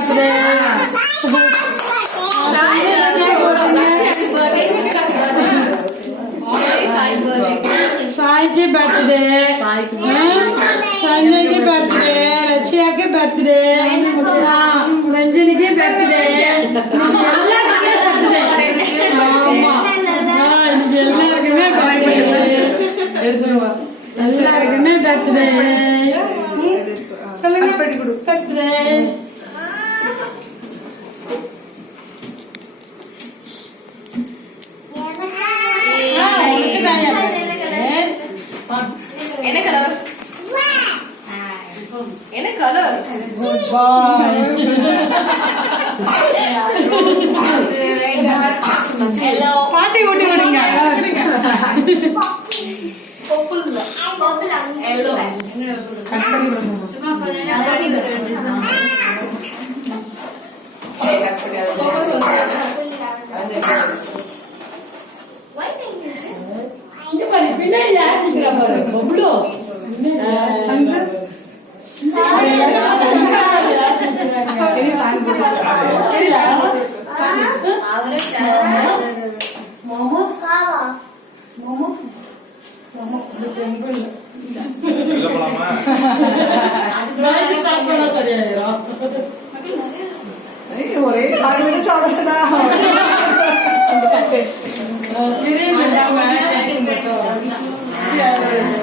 birthday Sai की birthday Sanjay की birthday रचिया की बर्थडे रंजनी की बर्थडे எல்லாருக்குமே பர்த்டே சொல்லுங்க பர்த்டே என்ன கலர் என்ன கலர் பாட்டி ஊட்டி விடுங்க yellow பின்னாடி யார் நிக்கிறா பாரு பப்ளு ஒரே சாப்பிட்டு சாப்பிடுறா